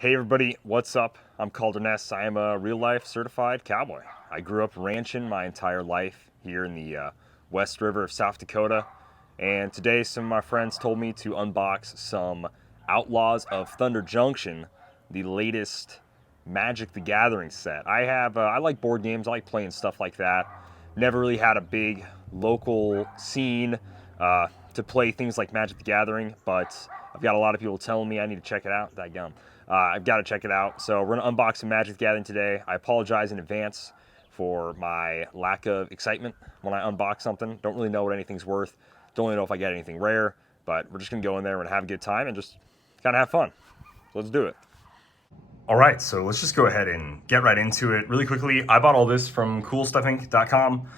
Hey everybody, what's up? I'm Calderness. I am a real-life certified cowboy. I grew up ranching my entire life here in the West River of South Dakota, and today some of my friends told me to unbox some Outlaws of Thunder Junction, the latest Magic the Gathering set. I like board games, I like playing stuff like that. Never really had a big local scene to play things like Magic the Gathering, but I've got a lot of people telling me I need to check it out. Dadgum. I've got to check it out. So we're going to unbox some Magic the Gathering today. I apologize in advance for my lack of excitement when I unbox something. Don't really know what anything's worth. Don't really know if I get anything rare, but we're just going to go in there and have a good time and just kind of have fun. So let's do it. All right, so let's just go ahead and get right into it. Really quickly, I bought all this from coolstuffinc.com.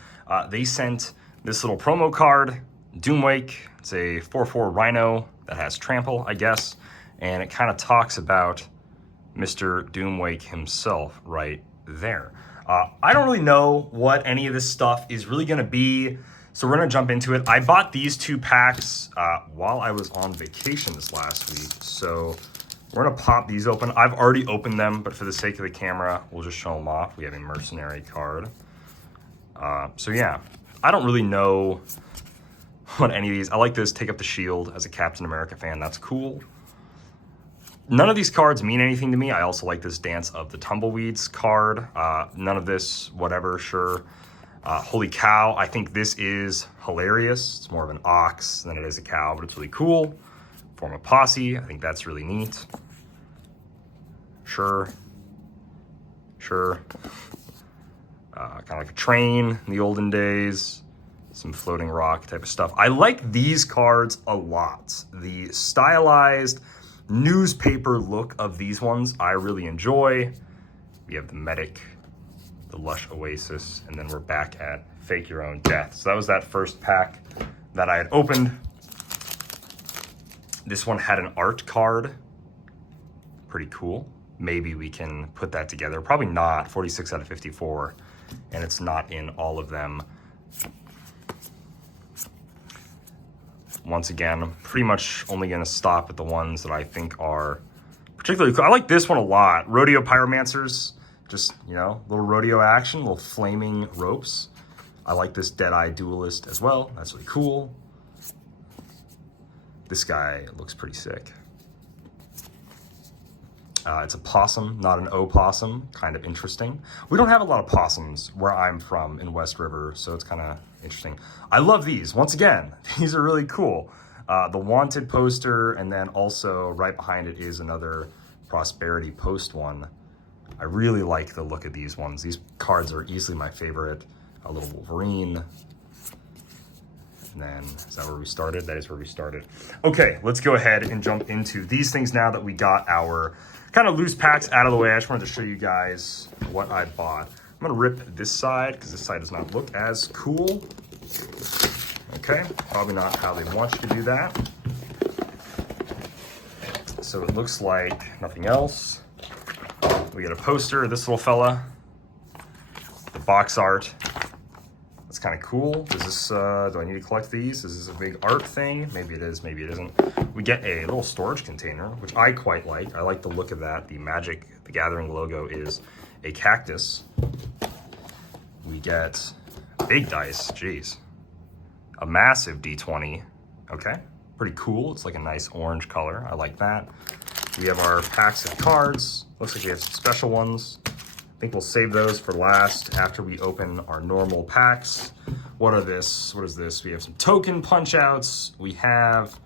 They sent this little promo card, Doomwake. It's a 4/4 Rhino that has trample, I guess, and it kind of talks about Mr. Doomwake himself right there. I don't really know what any of this stuff is really going to be, so we're going to jump into it. I bought these two packs while I was on vacation this last week, so we're going to pop these open. I've already opened them, but for the sake of the camera, we'll just show them off. We have a mercenary card. So yeah, I don't really know what any of these. I like this Take Up the Shield as a Captain America fan. That's cool. None of these cards mean anything to me. I also like this Dance of the Tumbleweeds card. None of this, whatever, sure. Holy cow, I think this is hilarious. It's more of an ox than it is a cow, but it's really cool. Form a posse, I think that's really neat. Sure. Kind of like a train in the olden days. Some floating rock type of stuff. I like these cards a lot. The stylized newspaper look of these ones I really enjoy. We have the Medic, the Lush Oasis, and then we're back at Fake Your Own Death. So that was that first pack that I had opened. This one had an art card. Pretty cool. Maybe we can put that together. Probably not. 46 out of 54. And it's not in all of them. Once again, I'm pretty much only going to stop at the ones that I think are particularly cool. I like this one a lot. Rodeo Pyromancers. Just, you know, little rodeo action, little flaming ropes. I like this Deadeye Duelist as well. That's really cool. This guy looks pretty sick. It's a possum, not an opossum. Kind of interesting. We don't have a lot of possums where I'm from in West River, so it's kind of interesting. I love these. Once again, these are really cool. The Wanted poster, and then also right behind it is another Prosperity Post one. I really like the look of these ones. These cards are easily my favorite. A little Wolverine. And then, is that where we started? That is where we started. Okay, let's go ahead and jump into these things now that we got our kind of loose packs out of the way. I just wanted to show you guys what I bought. I'm gonna rip this side because this side does not look as cool. Okay, probably not how they want you to do that. So it looks like nothing else. We get a poster of this little fella. The box art. That's kind of cool. Is this, do I need to collect these? Is this a big art thing? Maybe it is, maybe it isn't. We get a little storage container, which I quite like. I like the look of that. The Magic the Gathering logo is a cactus. We get big dice, geez. A massive D20, okay. Pretty cool, it's like a nice orange color. I like that. We have our packs of cards. Looks like we have some special ones. I think we'll save those for last after we open our normal packs. What is this? We have some token punch outs. We have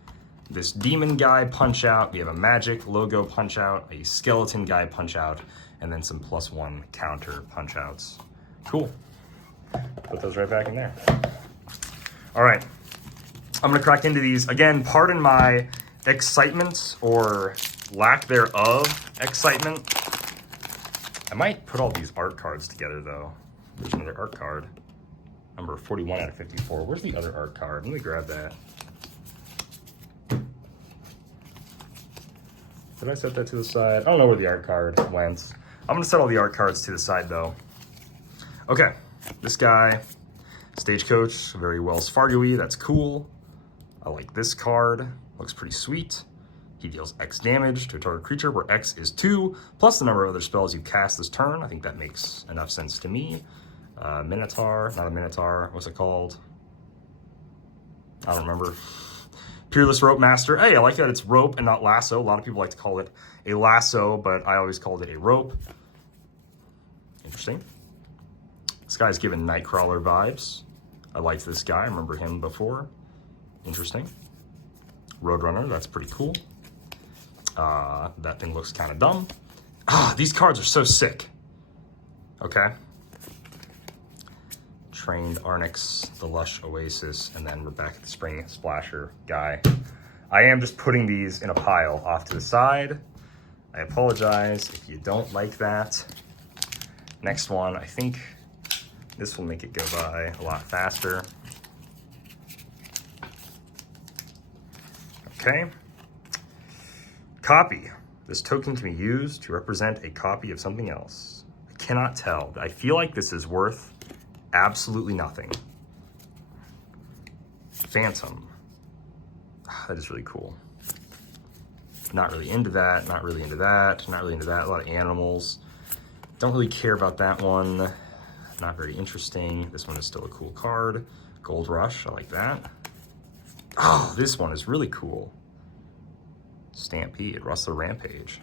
this demon guy punch out. We have a magic logo punch out, a skeleton guy punch out, and then some +1 counter punch outs. Cool. Put those right back in there. All right, I'm gonna crack into these. Again, pardon my excitement or lack thereof excitement. I might put all these art cards together though. There's another art card. Number 41 out of 54. Where's the other art card? Let me grab that. Did I set that to the side? I don't know where the art card went. I'm gonna set all the art cards to the side though. Okay, this guy, Stagecoach, very Wells Fargo-y, that's cool. I like this card, looks pretty sweet. He deals X damage to a target creature, where X is 2, plus the number of other spells you cast this turn. I think that makes enough sense to me. Minotaur, not a Minotaur, what's it called? I don't remember. Peerless Rope Master. Hey, I like that it's rope and not lasso. A lot of people like to call it a lasso, but I always called it a rope. Interesting. This guy's given Nightcrawler vibes. I liked this guy, I remember him before. Interesting. Roadrunner, that's pretty cool. That thing looks kind of dumb. These cards are so sick. Okay. Trained Arnix, the Lush Oasis, and then we're back at the Spring Splasher guy. I am just putting these in a pile off to the side. I apologize if you don't like that. Next one, I think this will make it go by a lot faster. Okay. Copy. This token can be used to represent a copy of something else. I cannot tell. I feel like this is worth absolutely nothing. Phantom. That is really cool. Not really into that, not really into that, not really into that. A lot of animals. Don't really care about that one. Not very interesting. This one is still a cool card. Gold Rush, I like that. Oh, this one is really cool. Stampede, Rustler Rampage.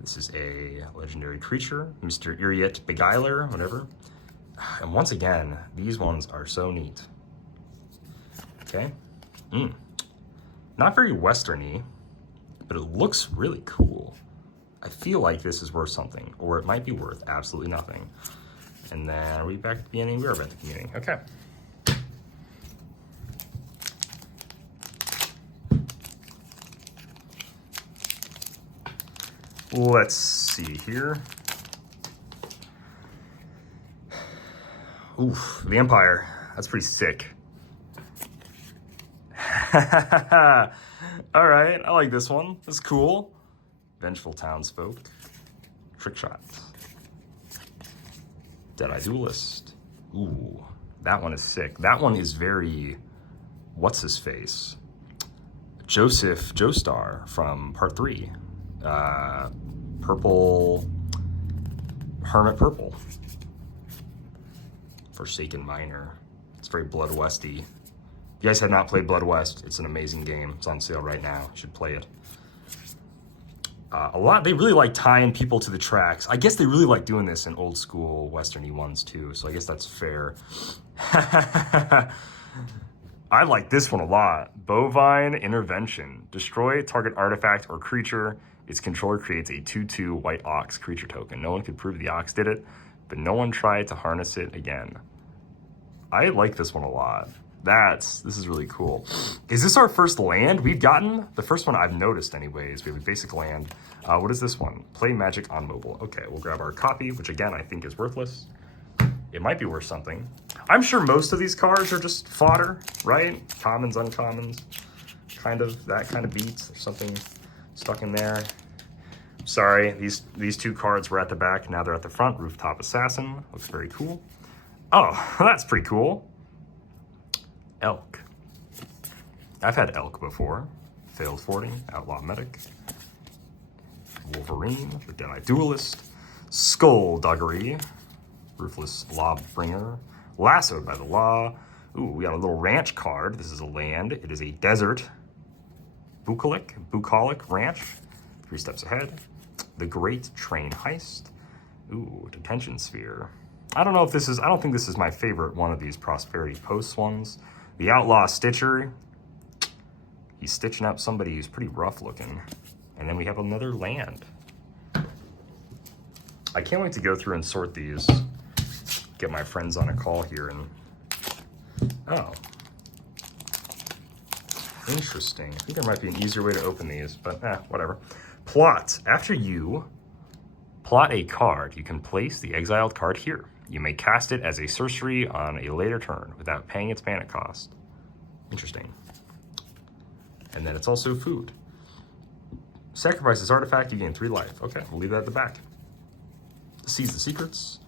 This is a legendary creature, Mr. Iriot Beguiler, whatever. And once again, these ones are so neat. Okay. Not very Western-y, but it looks really cool. I feel like this is worth something, or it might be worth absolutely nothing. And then, are we back at the beginning? We are back at the beginning. Okay. Let's see here. Oof, the Empire. That's pretty sick. All right, I like this one. That's cool. Vengeful Townsfolk. Trick Shot. Deadeye Duelist. Ooh, that one is sick. That one is very, what's his face? Joseph Joestar from Part 3. Purple, Hermit Purple. Forsaken Miner. It's very Blood Westy. If you guys have not played Blood West, it's an amazing game. It's on sale right now. You should play it. They really like tying people to the tracks. I guess they really like doing this in old school Western-y ones too, so I guess that's fair. I like this one a lot. Bovine Intervention. Destroy target artifact or creature. Its controller creates a 2/2 white ox creature token. No one could prove the ox did it, but no one tried to harness it again. I like this one a lot. This is really cool. Is this our first land we've gotten? The first one I've noticed anyways. We have a basic land. What is this one? Play Magic on mobile. Okay, we'll grab our copy, which again, I think is worthless. It might be worth something. I'm sure most of these cards are just fodder, right? Commons, uncommons, that kind of beats. There's something stuck in there. Sorry, these two cards were at the back. Now they're at the front. Rooftop Assassin. Looks very cool. Oh, that's pretty cool. Elk. I've had elk before. Failed Fording, Outlaw Medic. Wolverine, the Deadeye Duelist. Skullduggery, Ruthless Lawbringer. Lassoed by the Law. Ooh, we got a little ranch card. This is a land. It is a desert. Bucolic Ranch. 3 steps ahead. The Great Train Heist. Ooh, Detention Sphere. I don't think this is my favorite one of these Prosperity Posts ones. The Outlaw Stitcher. He's stitching up somebody who's pretty rough looking. And then we have another land. I can't wait to go through and sort these. Get my friends on a call here and... Oh. Interesting. I think there might be an easier way to open these, but whatever. Plot. After you plot a card, you can place the exiled card here. You may cast it as a sorcery on a later turn without paying its mana cost. Interesting. And then it's also food. Sacrifice this artifact, you gain 3 life. Okay, we'll leave that at the back. Seize the Secrets.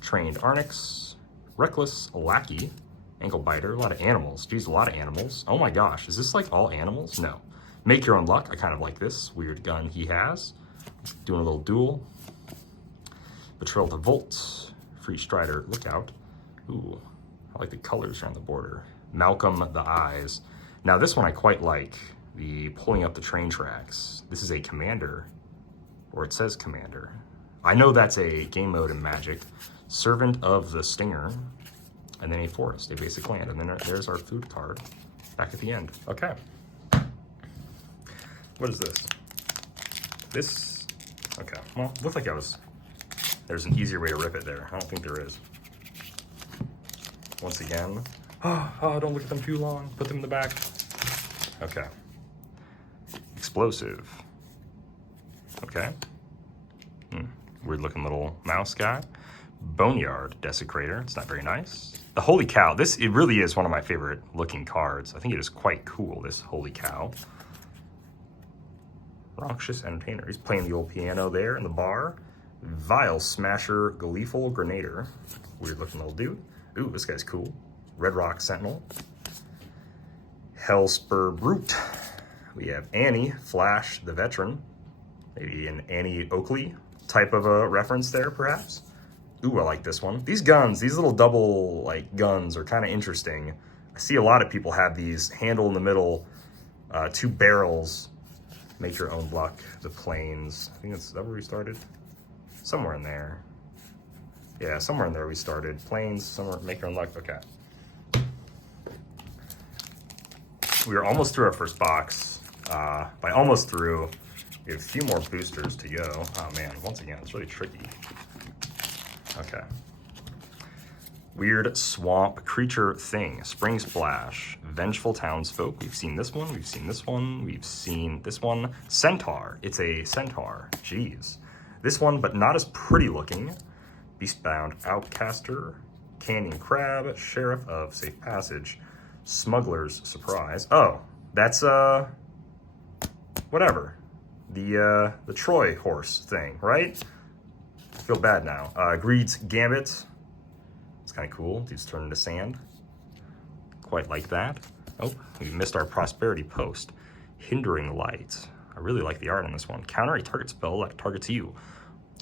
Trained Arnix. Reckless Lackey. Ankle Biter. A lot of animals. Geez, a lot of animals. Oh my gosh, is this like all animals? No. Make your own luck. I kind of like this weird gun he has. Doing a little duel. Betrayal to Volt. Free Strider. Lookout. Ooh, I like the colors around the border. Malcolm the Eyes. Now this one I quite like. The pulling up the train tracks. This is a commander. Or it says commander. I know that's a game mode in Magic. Servant of the Stinger. And then a forest, a basic land. And then there's our food card back at the end. Okay. What is this? This, okay. Well, looks like there's an easier way to rip it there. I don't think there is. Once again, don't look at them too long. Put them in the back. Okay. Explosive. Okay. Weird looking little mouse guy. Boneyard Desecrator. It's not very nice. The Holy Cow. It really is one of my favorite looking cards. I think it is quite cool, this Holy Cow. Raucous Entertainer. He's playing the old piano there in the bar. Vile Smasher Gleeful Grenader. Weird looking little dude. Ooh, this guy's cool. Red Rock Sentinel. Hellspur Brute. We have Annie Flash the Veteran. Maybe an Annie Oakley type of a reference there, perhaps. Ooh, I like this one. These guns, these little double like guns are kind of interesting. I see a lot of people have these handle in the middle, 2 barrels. Make your own luck. The Plains. I think is that where we started? Somewhere in there. Yeah, somewhere in there we started. Plains, somewhere, make your own luck. Okay. We are almost through our first box. By almost through, we have a few more boosters to go. Oh man, once again, it's really tricky. Okay. Weird Swamp Creature Thing. Spring Splash. Vengeful Townsfolk. We've seen this one. We've seen this one. We've seen this one. Centaur. It's a centaur. Jeez. This one, but not as pretty looking. Beastbound Outcaster. Canyon Crab. Sheriff of Safe Passage. Smuggler's Surprise. Oh, that's, whatever. The Troy horse thing, right? I feel bad now. Greed's Gambit. It's kind of cool. Dude's turned into sand. Quite like that. Oh, we missed our Prosperity Post. Hindering Light. I really like the art on this one. Counter a target spell that targets you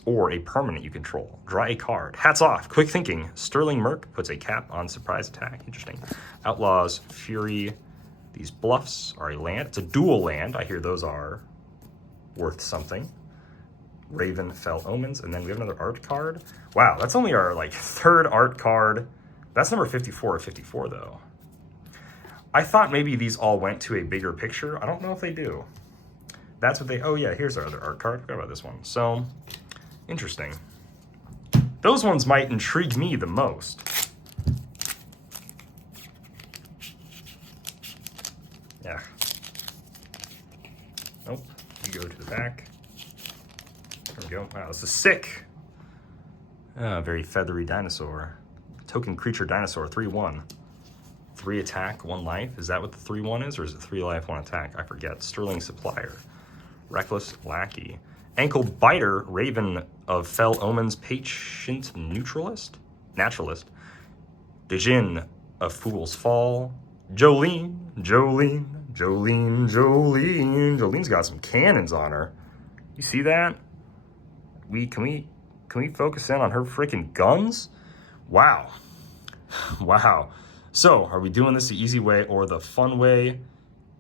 or a permanent you control. Draw a card. Hats off. Quick thinking. Sterling Merc puts a cap on surprise attack. Interesting. Outlaws Fury. These bluffs are a land. It's a dual land. I hear those are worth something. Raven Fell Omens, and then we have another art card. Wow, that's only our like 3rd art card. That's number 54 or 54 though. I thought maybe these all went to a bigger picture. I don't know if they do. That's what they, oh yeah, here's our other art card. Forgot about this one. So, interesting. Those ones might intrigue me the most. Yeah. Nope, you go to the back. There we go. Wow, this is sick. Very feathery dinosaur. Token creature dinosaur, 3/1. 3 attack, 1 life. Is that what the 3/1 is, or is it 3 life, 1 attack? I forget. Sterling Supplier. Reckless Lackey. Ankle Biter, Raven of Fell Omens, Patient Naturalist. Djinn of Fool's Fall. Jolene's got some cannons on her. You see that? Can we focus in on her freaking guns? Wow. Wow. So, are we doing this the easy way or the fun way?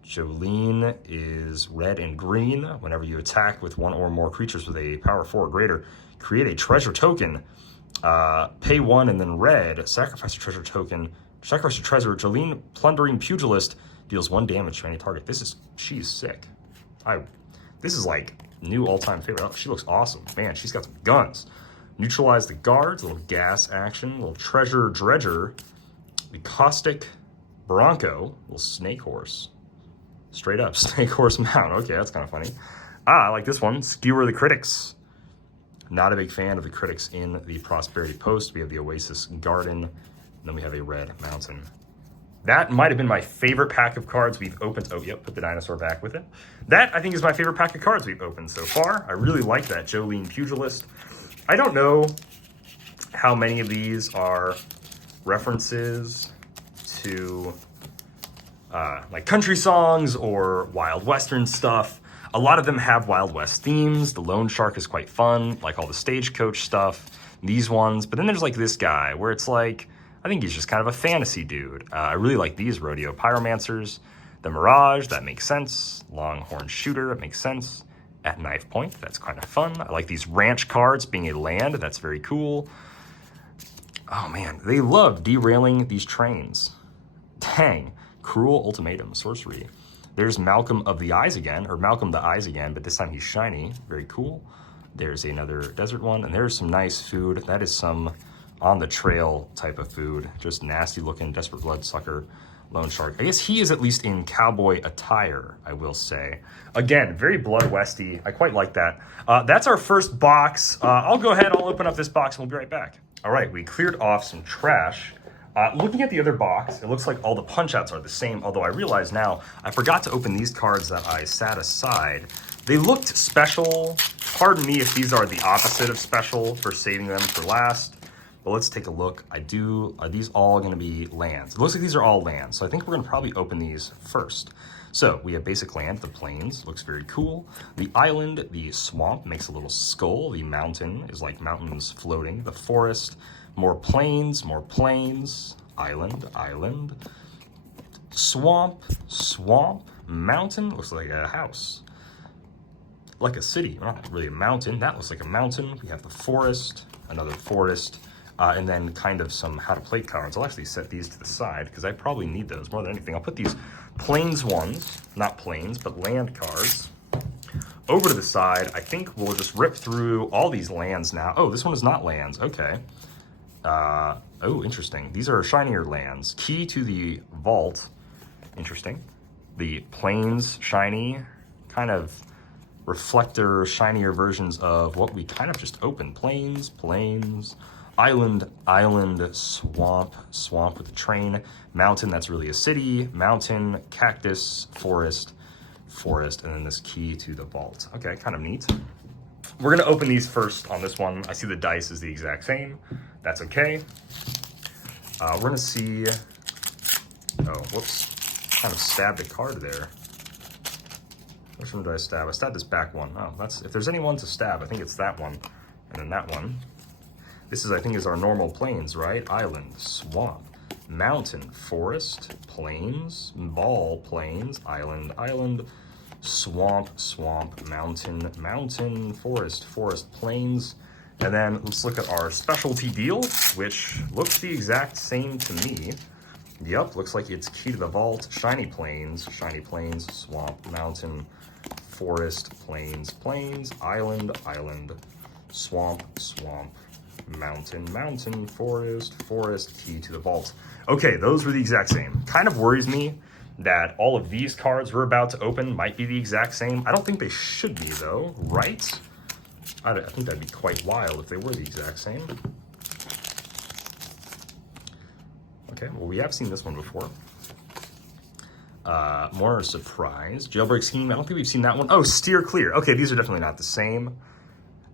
Jolene is red and green. Whenever you attack with 1 or more creatures with a power 4 or greater, create a treasure token. Pay 1 and then red. Sacrifice a treasure token. Sacrifice a treasure. Jolene Plundering Pugilist deals 1 damage to any target. She's sick. This is like new all-time favorite. Oh, she looks awesome. Man, she's got some guns. Neutralize the guards, a little gas action, a little treasure dredger. The Caustic Bronco, little snake horse. Straight up, snake horse mount. Okay, that's kind of funny. I like this one. Skewer the Critics. Not a big fan of the critics in the Prosperity Post. We have the Oasis Garden, and then we have a Red Mountain. That might have been my favorite pack of cards we've opened. Oh, yep, put the dinosaur back with it. That, I think, is my favorite pack of cards we've opened so far. I really like that Jolene Pugilist. I don't know how many of these are references to like country songs or Wild Western stuff. A lot of them have Wild West themes. The Loan Shark is quite fun, like all the Stagecoach stuff, these ones. But then there's like this guy where it's like, I think he's just kind of a fantasy dude. I really like these Rodeo Pyromancers. The Mirage, that makes sense. Longhorn Shooter, that makes sense. At Knife Point, that's kind of fun. I like these ranch cards being a land, that's very cool. Oh man, they love derailing these trains. Dang, Cruel Ultimatum, Sorcery. There's Malcolm of the Eyes again, or Malcolm the Eyes again, but this time he's shiny. Very cool. There's another desert one, and there's some nice food. That is some on the trail type of food. Just nasty looking, Desperate Bloodsucker, Lone Shark. I guess he is at least in cowboy attire, I will say. Again, very Blood Westy. I quite like that. That's our first box. I'll go ahead, I'll open up this box, and we'll be right back. All right, we cleared off some trash. Looking at the other box, it looks like all the punch-outs are the same, although I realize now I forgot to open these cards that I sat aside. They looked special. Pardon me if these are the opposite of special for saving them for last, but let's take a look. Are these all gonna be lands? It looks like these are all lands, so I think we're gonna probably open these first. So we have basic land, the plains, looks very cool. The island, the swamp makes a little skull. The mountain is like mountains floating. The forest, more plains, island, swamp, mountain, looks like a house. Like a city, not really a mountain. That looks like a mountain. We have the forest, another forest, and then kind of some how to play cards. I'll actually set these to the side because I probably need those more than anything. I'll put these plains ones, not plains, but land cards over to the side. I think we'll just rip through all these lands now. Oh, this one is not lands, okay. Oh, interesting. These are shinier lands. Key to the Vault, interesting. The plains, shiny, kind of reflector, shinier versions of what we kind of just opened. Plains, island, swamp with the train, mountain, that's really a city, mountain, cactus, forest, and then this key to the vault. Okay, kind of neat. We're gonna open these first on this one. I see the dice is the exact same. That's okay. We're gonna see, oh, whoops, kind of stabbed a card there. Which one did I stab? I stabbed this back one. Oh, that's, if there's any one to stab, I think it's that one, and then that one. This is, I think, is our normal plains, right? Island, swamp, mountain, forest, plains, ball, plains, island, swamp, mountain, forest, plains. And then let's look at our specialty deal, which looks the exact same to me. Yep, looks like it's key to the vault, shiny plains, swamp, mountain, forest, plains, island, swamp, mountain, forest, key to the vault. Okay, those were the exact same. Kind of worries me that all of these cards we're about to open might be the exact same. I don't think they should be though, right? I think that'd be quite wild if they were the exact same. Okay, well, we have seen this one before. More surprise. Jailbreak Scheme, I don't think we've seen that one. Oh, Steer Clear. Okay, these are definitely not the same.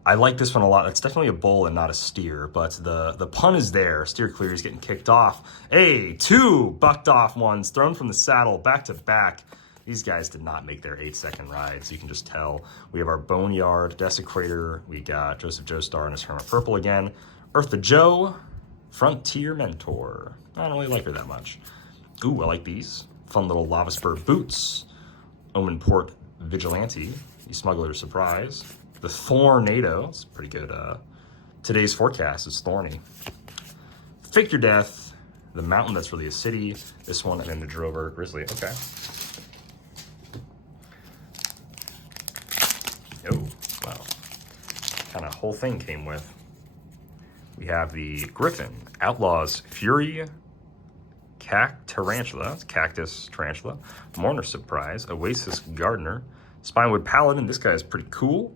I like this one a lot. It's definitely a bull and not a steer, but the pun is there. Steer Clear is getting kicked off. Hey, 2 bucked off ones thrown from the saddle back to back. These guys did not make their 8-second rides. You can just tell. We have our Boneyard, Desecrator. We got Joseph Joestar and his Hermit Purple again. Eartha Joe, Frontier Mentor. I don't really like her that much. Ooh, I like these. Fun little Lava Spur Boots. Omen Port Vigilante. The Smuggler's Surprise. The Thornado. It's pretty good. Today's forecast is thorny. Fake Your Death. The Mountain, that's really a city. This one, and then the Drover Grizzly. Okay. Oh, wow. Kind of whole thing came with. We have the Griffin, Outlaws, Fury, Tarantula, it's Cactus Tarantula, Mourner Surprise, Oasis Gardener, Spinewood Paladin, this guy is pretty cool.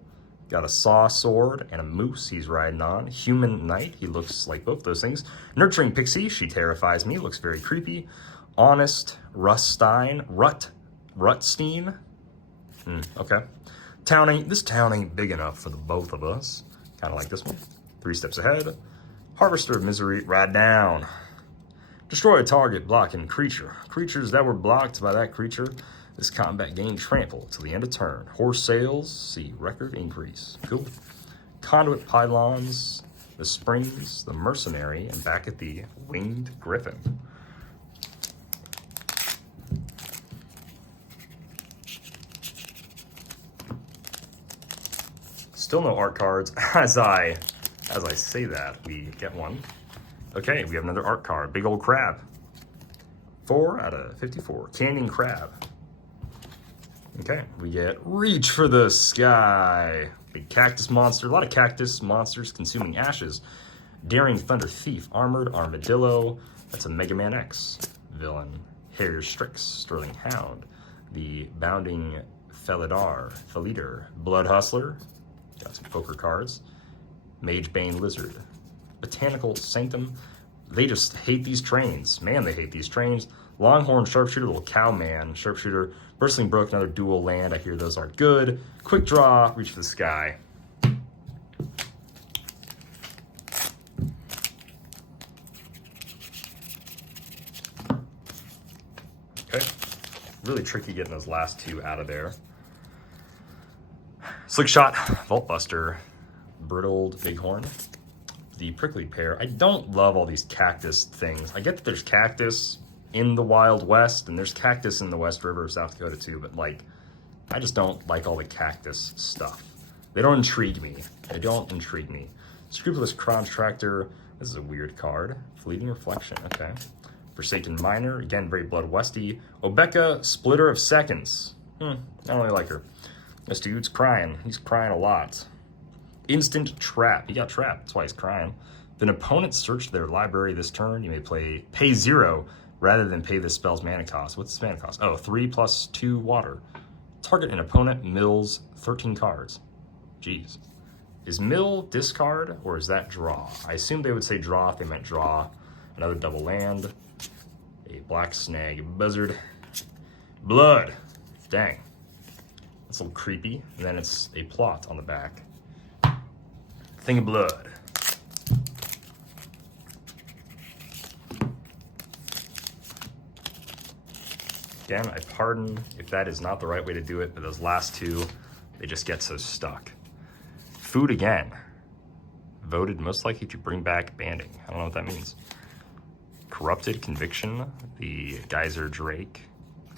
Got a saw sword and a moose he's riding on. Human Knight, he looks like both those things. Nurturing Pixie, she terrifies me, looks very creepy. Honest Rutstein, Rutstein. Okay. This town ain't big enough for the both of us. Kind of like this one. 3 Steps Ahead. Harvester of Misery, Ride Down. Destroy a target blocking creature. Creatures that were blocked by that creature, this combat gain trample till the end of turn. Horse sales, see record increase. Cool. Conduit pylons, the springs, the mercenary, and back at the winged griffin. Still no art cards. As I say that, we get one. Okay, we have another art card. Big old crab. 4 out of 54. Canyon crab. Okay, we get reach for the sky. Big cactus monster. A lot of cactus monsters consuming ashes. Daring thunder thief. Armored armadillo. That's a Mega Man X villain. Harrier Strix. Sterling hound. The bounding Felidar. Blood hustler. Got some poker cards. Mage Bane Lizard. Botanical Sanctum. They just hate these trains. Man, they hate these trains. Longhorn Sharpshooter, little cowman Sharpshooter. Bristling Brook, another dual land. I hear those aren't good. Quick draw, reach for the sky. Okay. Really tricky getting those last two out of there. Slick Shot, Vault Buster, Brittled Bighorn, the Prickly Pear. I don't love all these cactus things. I get that there's cactus in the Wild West, and there's cactus in the West River of South Dakota too, but like, I just don't like all the cactus stuff. They don't intrigue me. They don't intrigue me. Scrupulous Contractor. This is a weird card. Fleeting Reflection, okay. Forsaken Miner, again, very Blood Westy. Obeka, Splitter of Seconds. I don't really like her. This dude's crying. He's crying a lot. Instant Trap. He got trapped. That's why he's crying. If an opponent searched their library this turn, you may pay 0 rather than pay this spell's mana cost. What's this mana cost? Oh, 3 + 2 water. Target an opponent mills 13 cards. Jeez. Is mill discard or is that draw? I assume they would say draw if they meant draw. Another double land. A black snag buzzard. Blood. Dang. That's a little creepy. And then it's a plot on the back. Thing of blood. Again, I pardon if that is not the right way to do it, but those last two, they just get so stuck. Food again. Voted most likely to bring back banding. I don't know what that means. Corrupted Conviction, the Geyser Drake,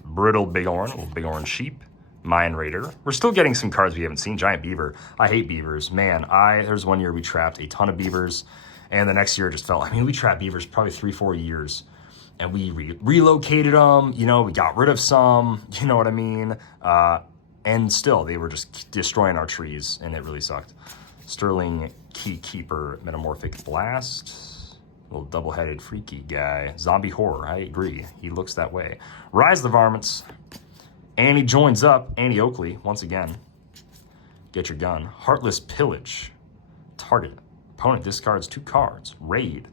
Brittle Bighorn, little Bighorn Sheep, Mine Raider. We're still getting some cards we haven't seen. Giant Beaver. I hate beavers. Man, there's one year we trapped a ton of beavers, and the next year it just felt, I mean, we trapped beavers probably 3-4 years, and we relocated them, you know, we got rid of some, you know what I mean? And still, they were just destroying our trees, and it really sucked. Sterling Keykeeper, Metamorphic Blast, little double-headed freaky guy. Zombie Horror, I agree, he looks that way. Rise the Varmints. Annie joins up. Annie Oakley, once again. Get your gun. Heartless Pillage. Target. Opponent discards 2 cards. Raid.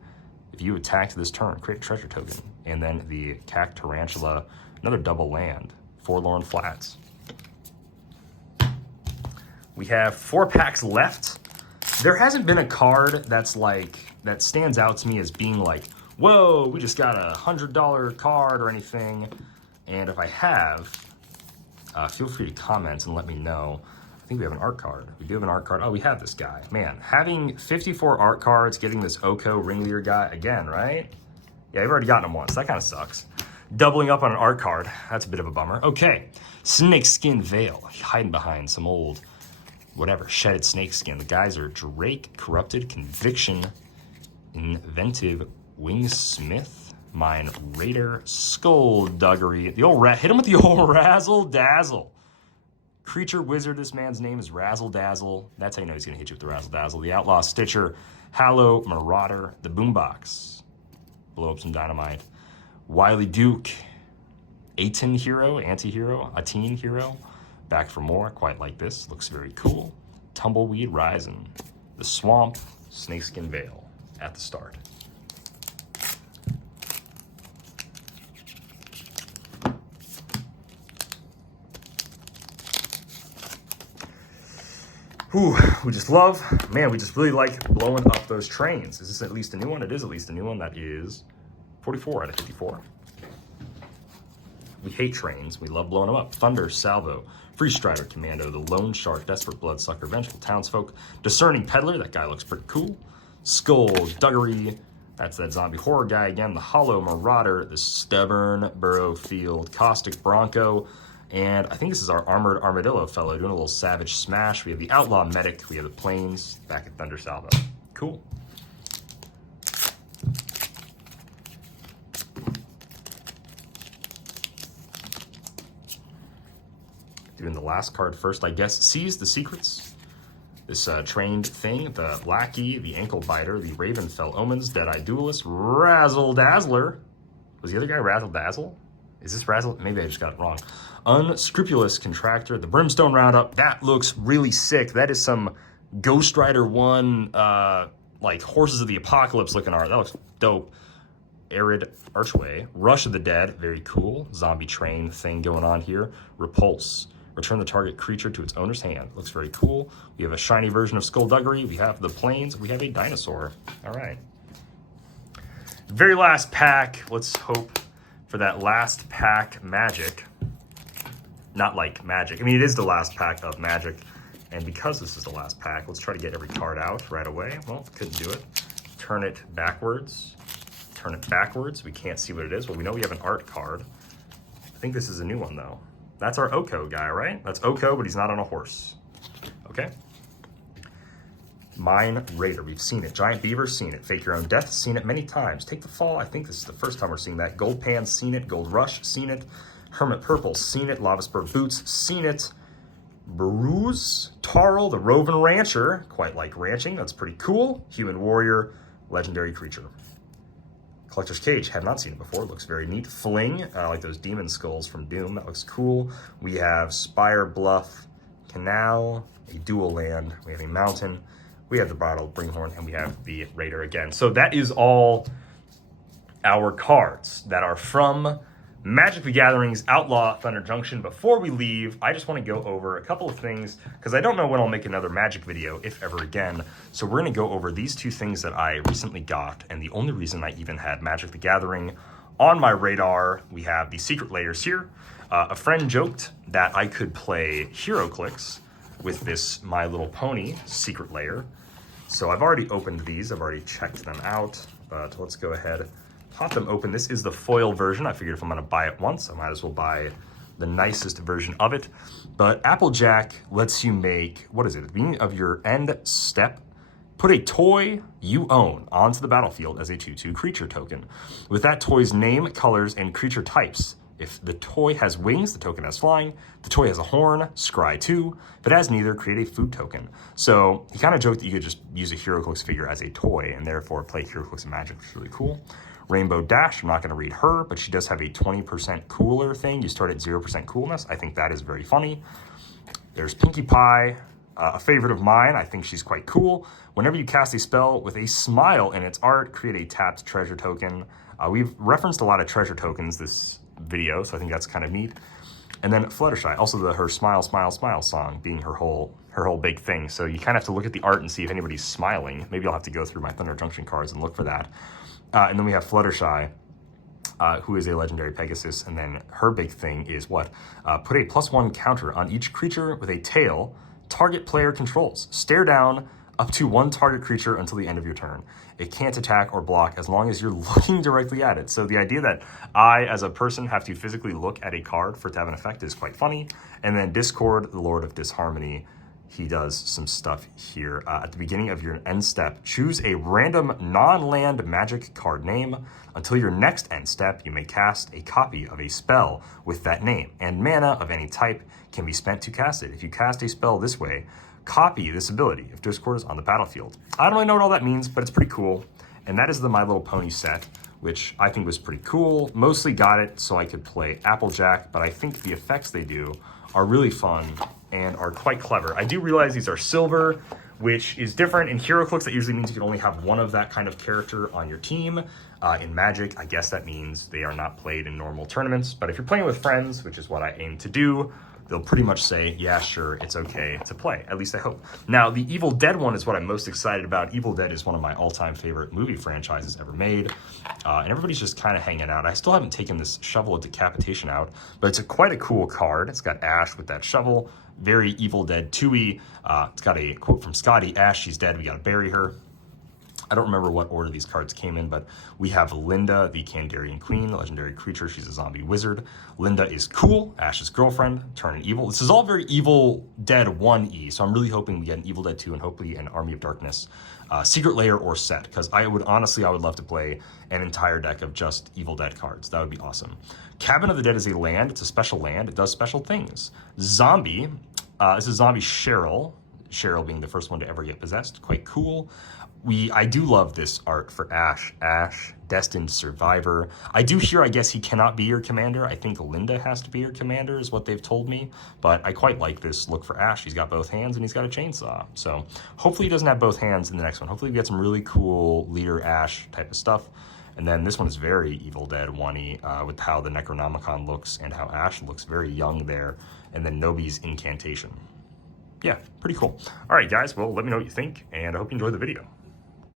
If you attacked this turn, create a treasure token. And then the Cack Tarantula, another double land. Forlorn Flats. We have 4 packs left. There hasn't been a card that's like, that stands out to me as being like, whoa, we just got a $100 card or anything. And if I have, feel free to comment and let me know. I think we have an art card. We do have an art card. Oh, we have this guy. Man, having 54 art cards, getting this Oko ringleader guy again, right? Yeah, we've already gotten him once. That kind of sucks. Doubling up on an art card. That's a bit of a bummer. Okay, Snakeskin Veil. Hiding behind some old, whatever, shedded snakeskin. The guys are Drake, Corrupted, Conviction, Inventive, Wingsmith, Mine Raider, Skullduggery. The old hit him with the old Razzle Dazzle. Creature Wizard, this man's name is Razzle Dazzle. That's how you know he's gonna hit you with the Razzle Dazzle. The Outlaw Stitcher, Hallow Marauder, the Boombox. Blow up some dynamite. Wily Duke, Aten Hero, Anti-Hero, a teen hero. Back for more, quite like this. Looks very cool. Tumbleweed Rising. The Swamp, Snakeskin Veil at the start. Ooh, we just love, man, we just really like blowing up those trains. Is this at least a new one? It is at least a new one. That is 44 out of 54. We hate trains. We love blowing them up. Thunder, Salvo, Free Strider, Commando, the Lone Shark, Desperate Bloodsucker, Vengeful Townsfolk, Discerning Peddler, that guy looks pretty cool. Skull, Duggery, that's that zombie horror guy again. The Hollow Marauder, the Stubborn Burrow Field, Caustic Bronco, and I think this is our Armored Armadillo fellow doing a little Savage Smash. We have the Outlaw Medic, we have the Plains, back at Thunder Salvo. Cool. Doing the last card first, I guess. Seize the Secrets. This trained thing, the Lackey, the Ankle Biter, the Ravenfell Omens, Deadeye Duelist, Razzle Dazzler. Was the other guy Razzle Dazzle? Is this Razzle? Maybe I just got it wrong. Unscrupulous Contractor, the Brimstone Roundup. That looks really sick. That is some Ghost Rider 1, like Horses of the Apocalypse looking art. That looks dope. Arid Archway, Rush of the Dead, very cool. Zombie train thing going on here. Repulse. Return the target creature to its owner's hand. Looks very cool. We have a shiny version of Skullduggery. We have the Plains. We have a dinosaur. All right. Very last pack. Let's hope for that last pack magic. Not like magic. I mean, it is the last pack of magic. And because this is the last pack, let's try to get every card out right away. Well, couldn't do it. Turn it backwards. Turn it backwards. We can't see what it is. Well, we know we have an art card. I think this is a new one, though. That's our Oko guy, right? That's Oko, but he's not on a horse. Okay. Mine Raider, we've seen it. Giant Beaver, seen it. Fake Your Own Death, seen it many times. Take the Fall, I think this is the first time we're seeing that. Gold Pan, seen it. Gold Rush, seen it. Hermit Purple, seen it. Lava Spur Boots, seen it. Bruise, Tarl, the Roving Rancher, quite like ranching, that's pretty cool. Human Warrior, Legendary Creature. Collector's Cage, have not seen it before, looks very neat. Fling, like those demon skulls from Doom, that looks cool. We have Spire Bluff, Canal, a Dual Land, we have a Mountain, we have the Bottle Bringhorn, and we have the Raider again. So that is all our cards that are from Magic the Gathering's Outlaw Thunder Junction. Before we leave, I just want to go over a couple of things because I don't know when I'll make another Magic video, if ever again. So we're going to go over these two things that I recently got, and the only reason I even had Magic the Gathering on my radar. We have the secret layers here. A friend joked that I could play HeroClix with this My Little Pony secret layer. So I've already opened these. I've already checked them out, but let's go ahead, pop them open. This is the foil version. I figured if I'm gonna buy it once, I might as well buy the nicest version of it. But Applejack lets you make, what is it, at the beginning of your end step, put a toy you own onto the battlefield as a 2/2 creature token, with that toy's name, colors, and creature types. If the toy has wings, the token has flying. If the toy has a horn, scry 2. If it has neither, create a food token. So he kind of joked that you could just use a HeroClix figure as a toy and therefore play HeroClix and Magic, which is really cool. Rainbow Dash, I'm not going to read her, but she does have a 20% cooler thing. You start at 0% coolness. I think that is very funny. There's Pinkie Pie, a favorite of mine. I think she's quite cool. Whenever you cast a spell with a smile in its art, create a tapped treasure token. We've referenced a lot of treasure tokens this video, so I think that's kind of neat. And then Fluttershy, also her Smile, Smile, Smile song being her whole big thing. So you kind of have to look at the art and see if anybody's smiling. Maybe I'll have to go through my Thunder Junction cards and look for that. And then we have Fluttershy, who is a legendary Pegasus, and then her big thing is what? Put a +1 counter on each creature with a tail target player controls. Stare down up to one target creature until the end of your turn. It can't attack or block as long as you're looking directly at it. So the idea that I, as a person, have to physically look at a card for it to have an effect is quite funny. And then Discord, the Lord of Disharmony, he does some stuff here. At the beginning of your end step, choose a random non-land magic card name. Until your next end step, you may cast a copy of a spell with that name, and mana of any type can be spent to cast it. If you cast a spell this way, copy this ability if Discord is on the battlefield. I don't really know what all that means, but it's pretty cool. And that is the My Little Pony set, which I think was pretty cool. Mostly got it so I could play Applejack, but I think the effects they do are really fun and are quite clever. I do realize these are silver, which is different. In HeroClix, that usually means you can only have one of that kind of character on your team. In Magic, I guess that means they are not played in normal tournaments. But if you're playing with friends, which is what I aim to do, they'll pretty much say, yeah, sure, it's okay to play. At least I hope. Now, the Evil Dead one is what I'm most excited about. Evil Dead is one of my all-time favorite movie franchises ever made. And everybody's just kind of hanging out. I still haven't taken this Shovel of Decapitation out, but it's quite a cool card. It's got Ash with that shovel. Very Evil Dead 2-y. It's got a quote from Scotty, Ash, she's dead, we gotta bury her. I don't remember what order these cards came in, but we have Linda, the Kandarian Queen, the legendary creature. She's a zombie wizard. Linda is cool, Ash's girlfriend, turning evil. This is all very Evil Dead 1E, so I'm really hoping we get an Evil Dead 2 and hopefully an Army of Darkness Secret Lair or set, because I would love to play an entire deck of just Evil Dead cards. That would be awesome. Cabin of the Dead is a land. It's a special land. It does special things. Zombie. This is Zombie Cheryl. Cheryl being the first one to ever get possessed. Quite cool. I do love this art for Ash. Ash, destined survivor. I do hear, I guess he cannot be your commander. I think Linda has to be your commander is what they've told me. But I quite like this look for Ash. He's got both hands and he's got a chainsaw. So hopefully he doesn't have both hands in the next one. Hopefully we get some really cool leader Ash type of stuff. And then this one is very Evil Dead 1-y with how the Necronomicon looks and how Ash looks very young there. And then Nobi's incantation. Yeah, pretty cool. All right, guys, well, let me know what you think, and I hope you enjoyed the video.